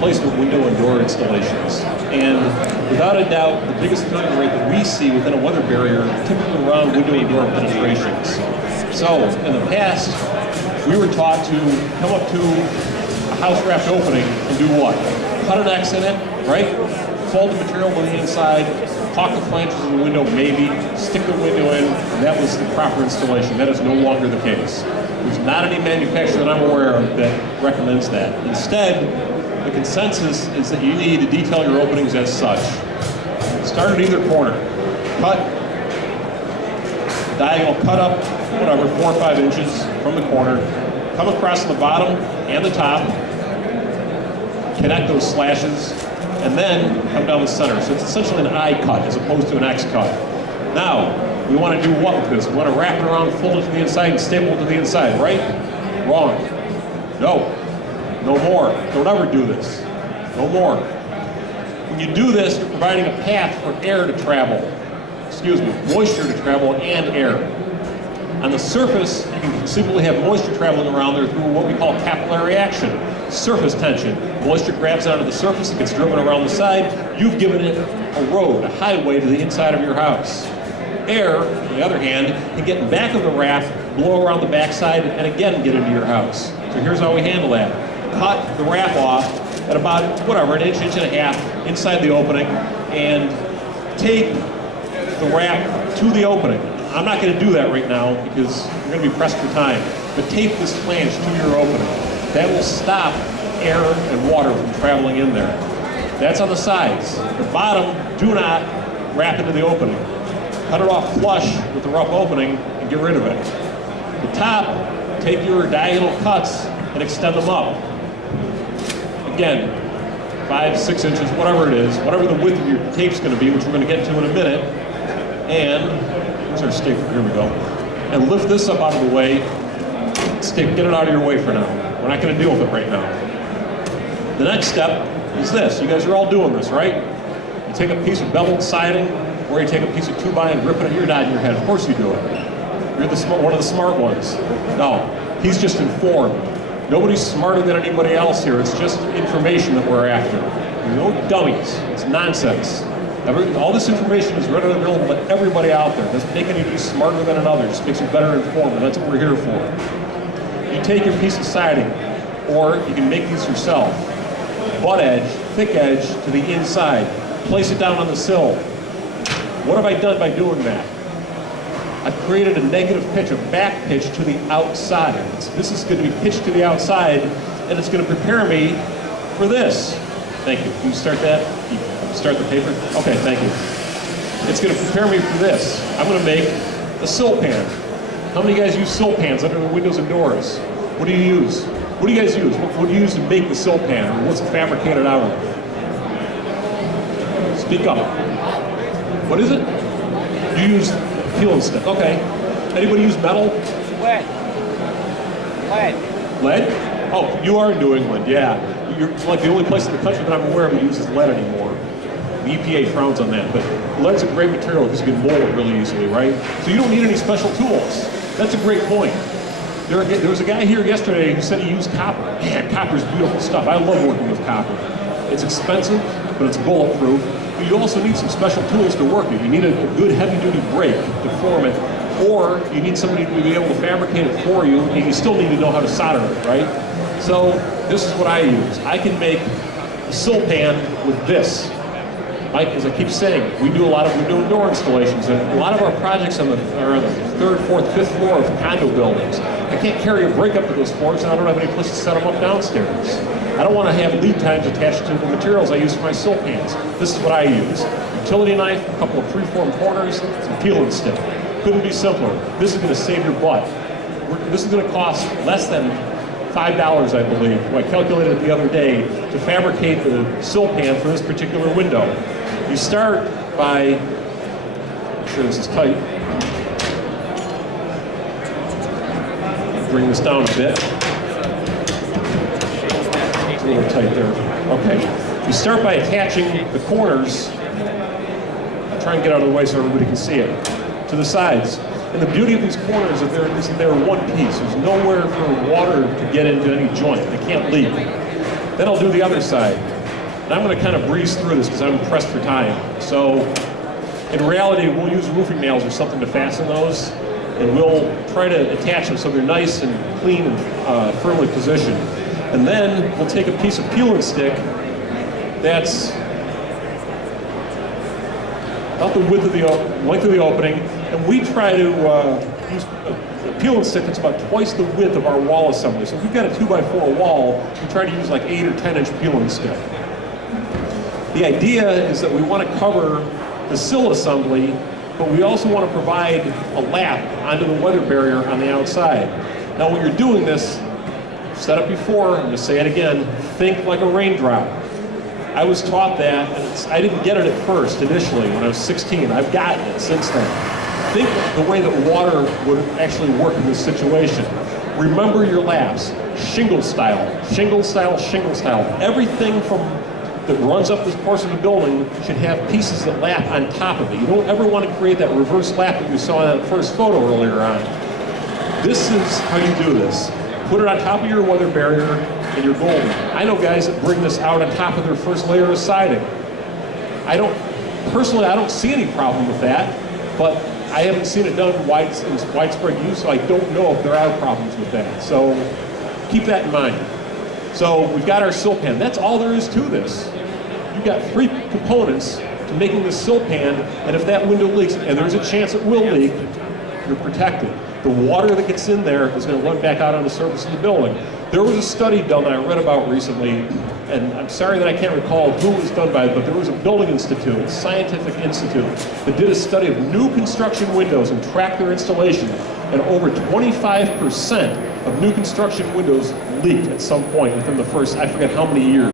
replacement window and door installations. And without a doubt, the biggest failure rate that we see within a weather barrier typically around window and door penetrations. So, in the past, we were taught to come up to a house wrapped opening and do what? Cut an X in it, right? Fold the material to the inside, caulk the flanges of the window maybe, stick the window in, and that was the proper installation. That is no longer the case. There's not any manufacturer that I'm aware of that recommends that. Instead, the consensus is that you need to detail your openings as such. Start at either corner. Cut, diagonal cut up, whatever, 4 or 5 inches from the corner. Come across the bottom and the top. Connect those slashes, and then come down the center. So it's essentially an I cut as opposed to an X cut. Now, we want to do what with this? We want to wrap it around, fold it to the inside, and staple it to the inside, right? Wrong. No. No more. Don't ever do this. No more. When you do this, you're providing a path for air to travel. Excuse me, moisture to travel and air. On the surface, you can conceivably have moisture traveling around there through what we call capillary action. Surface tension. Moisture grabs onto the surface, it gets driven around the side. You've given it a road, a highway to the inside of your house. Air, on the other hand, can get in the back of the raft, blow around the backside, and again get into your house. So here's how we handle that. Cut the wrap off at about, whatever, an inch, inch and a half inside the opening, and tape the wrap to the opening. I'm not going to do that right now because you're going to be pressed for time, but tape this flange to your opening. That will stop air and water from traveling in there. That's on the sides. The bottom, do not wrap into the opening. Cut it off flush with the rough opening and get rid of it. The top, take your diagonal cuts and extend them up. Again, 5, 6 inches, whatever it is, whatever the width of your tape's going to be, which we're going to get to in a minute. And, where's our staple? Here we go. And lift this up out of the way. Get it out of your way for now. We're not going to deal with it right now. The next step is this. You guys are all doing this, right? You take a piece of beveled siding, or you take a piece of 2x and rip it, you're nodding your head. Of course you do it. You're one of the smart ones. No, he's just informed. Nobody's smarter than anybody else here. It's just information that we're after. There's no dummies. It's nonsense. All this information is readily available to everybody out there. It doesn't make any of you smarter than another. It just makes you better informed, and that's what we're here for. You take your piece of siding, or you can make these yourself. Butt edge, thick edge to the inside. Place it down on the sill. What have I done by doing that? I've created a negative pitch, a back pitch to the outside. This is going to be pitched to the outside, and it's going to prepare me for this. Thank you. Can you start that? Can you start the paper? Okay, thank you. It's going to prepare me for this. I'm going to make a sill pan. How many guys use sill pans under the windows and doors? What do you use? What do you guys use? What do you use to make the sill pan? What's it fabricated out of? Speak up. What is it? You use peel and stick. Okay. Anybody use metal? Lead. Lead. Lead? Oh, you are in New England, yeah. You're like the only place in the country that I'm aware of that uses lead anymore. The EPA frowns on that, but lead's a great material because you can mold it really easily, right? So you don't need any special tools. That's a great point. There was a guy here yesterday who said he used copper. Man, copper's beautiful stuff. I love working with copper. It's expensive, but it's bulletproof. But you also need some special tools to work it. You need a good heavy-duty brake to form it, or you need somebody to be able to fabricate it for you, and you still need to know how to solder it, right? So this is what I use. I can make a sill pan with this. Like, as I keep saying, we do a lot of window and door installations, and a lot of our projects are on the 3rd, 4th, 5th floor of condo buildings. I can't carry a brake up to those floors, and I don't have any place to set them up downstairs. I don't want to have lead times attached to the materials I use for my sill pans. This is what I use. Utility knife, a couple of preformed corners, some peel and stick. Couldn't be simpler. This is going to save your butt. This is going to cost less than $5, I believe. I calculated it the other day to fabricate the sill pan for this particular window. You start by, make sure this is tight. Bring this down a bit. It's a little tight there. Okay. You start by attaching the corners. I'll try and get out of the way so everybody can see it. To the sides. And the beauty of these corners is they're one piece. There's nowhere for water to get into any joint. They can't leak. Then I'll do the other side. And I'm going to kind of breeze through this because I'm pressed for time. So in reality, we'll use roofing nails or something to fasten those, and we'll try to attach them so they're nice and clean and firmly positioned. And then we'll take a piece of peel and stick that's about the width of the length of the opening, and we try to use a peel and stick that's about twice the width of our wall assembly. So if we've got a 2x4 wall, we try to use like 8 or 10 inch peel and stick. The idea is that we want to cover the sill assembly, but we also want to provide a lap onto the weather barrier on the outside. Now when you're doing this, I've said it before, I'm going to say it again, think like a raindrop. I was taught that, and I didn't get it at first initially when I was 16. I've gotten it since then. Think the way that water would actually work in this situation. Remember your laps, shingle style, shingle style, shingle style. Everything from that runs up this portion of the building should have pieces that lap on top of it. You don't ever want to create that reverse lap that you saw in that first photo earlier on. This is how you do this. Put it on top of your weather barrier and you're golden. I know guys that bring this out on top of their first layer of siding. Personally, I don't see any problem with that, but I haven't seen it done in widespread use, so I don't know if there are problems with that. So keep that in mind. So we've got our sill pan. That's all there is to this. You've got 3 components to making the sill pan, and if that window leaks, and there's a chance it will leak, you're protected. The water that gets in there is going to run back out on the surface of the building. There was a study done that I read about recently, and I'm sorry that I can't recall who it was done by, but there was a building institute, a scientific institute, that did a study of new construction windows and tracked their installation, and over 25% of new construction windows leaked at some point within the first, I forget how many years.